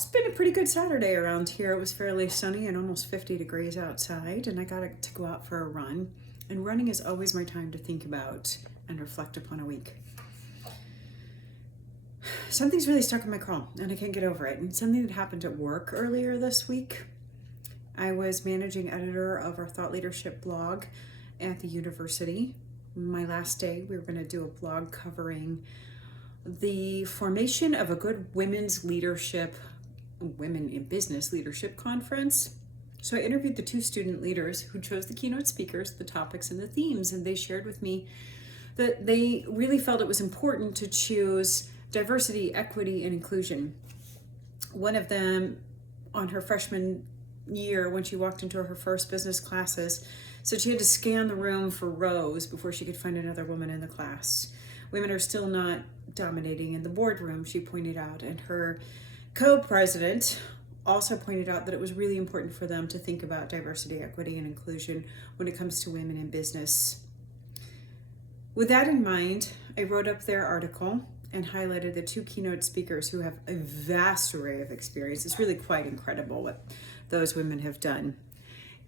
It's been a pretty good Saturday around here. It was fairly sunny and almost 50 degrees outside, and I got to go out for a run. And running is always my time to think about and reflect upon a week. Something's really stuck in my craw, and I can't get over it. And something that happened at work earlier this week. I was managing editor of our thought leadership blog at the university. My last day, we were going to do a blog covering the formation of a good women in business leadership conference. So I interviewed the two student leaders who chose the keynote speakers, the topics, and the themes, and they shared with me that they really felt it was important to choose diversity, equity, and inclusion. One of them, on her freshman year, when she walked into her first business classes, said she had to scan the room for rows before she could find another woman in the class. Women are still not dominating in the boardroom, she pointed out, and her co-president also pointed out that it was really important for them to think about diversity, equity, and inclusion when it comes to women in business. With that in mind, I wrote up their article and highlighted the two keynote speakers who have a vast array of experience. It's really quite incredible what those women have done.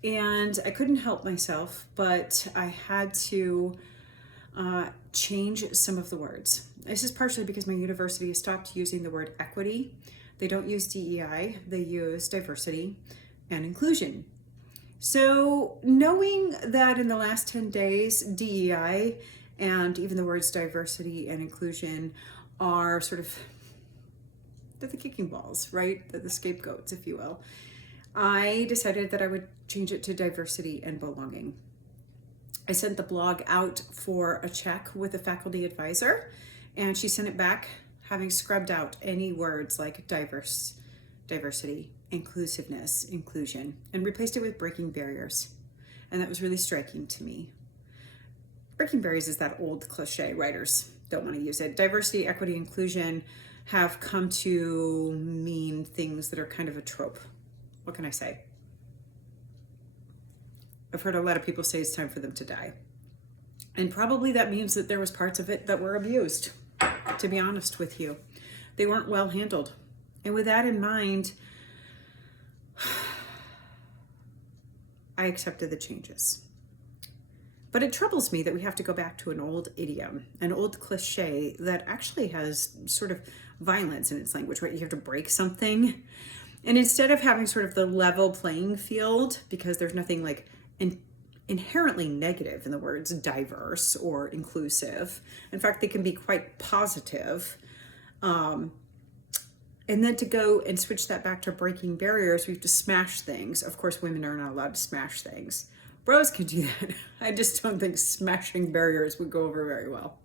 And I couldn't help myself, but I had to change some of the words. This is partially because my university has stopped using the word equity. They don't use DEI, they use diversity and inclusion. So knowing that in the last 10 days, DEI and even the words diversity and inclusion are sort of, they're the kicking balls, right? They're the scapegoats, if you will. I decided that I would change it to diversity and belonging. I sent the blog out for a check with a faculty advisor, and she sent it back having scrubbed out any words like diversity, inclusiveness, inclusion, and replaced it with breaking barriers. And that was really striking to me. Breaking barriers is that old cliche, writers don't want to use it. Diversity, equity, inclusion have come to mean things that are kind of a trope. What can I say? I've heard a lot of people say it's time for them to die. And probably that means that there was parts of it that were abused, to be honest with you. They weren't well handled. And with that in mind, I accepted the changes. But it troubles me that we have to go back to an old idiom, an old cliche that actually has sort of violence in its language, right? You have to break something. And instead of having sort of the level playing field, because there's nothing like inherently negative in the words diverse or inclusive. In fact, they can be quite positive. And then to go and switch that back to breaking barriers, we have to smash things. Of course, women are not allowed to smash things. Bros can do that. I just don't think smashing barriers would go over very well.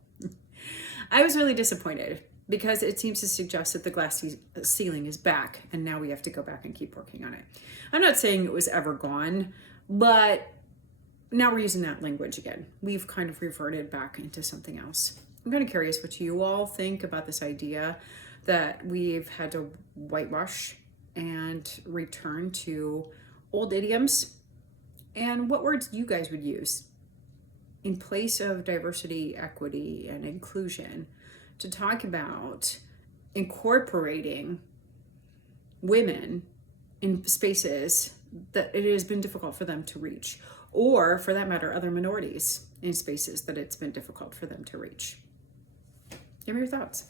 I was really disappointed because it seems to suggest that the glass ceiling is back, and now we have to go back and keep working on it. I'm not saying it was ever gone, but now we're using that language again. We've kind of reverted back into something else. I'm kind of curious what you all think about this idea that we've had to whitewash and return to old idioms, and what words you guys would use in place of diversity, equity, and inclusion to talk about incorporating women in spaces that it has been difficult for them to reach, or for that matter, other minorities in spaces that it's been difficult for them to reach. Give me your thoughts.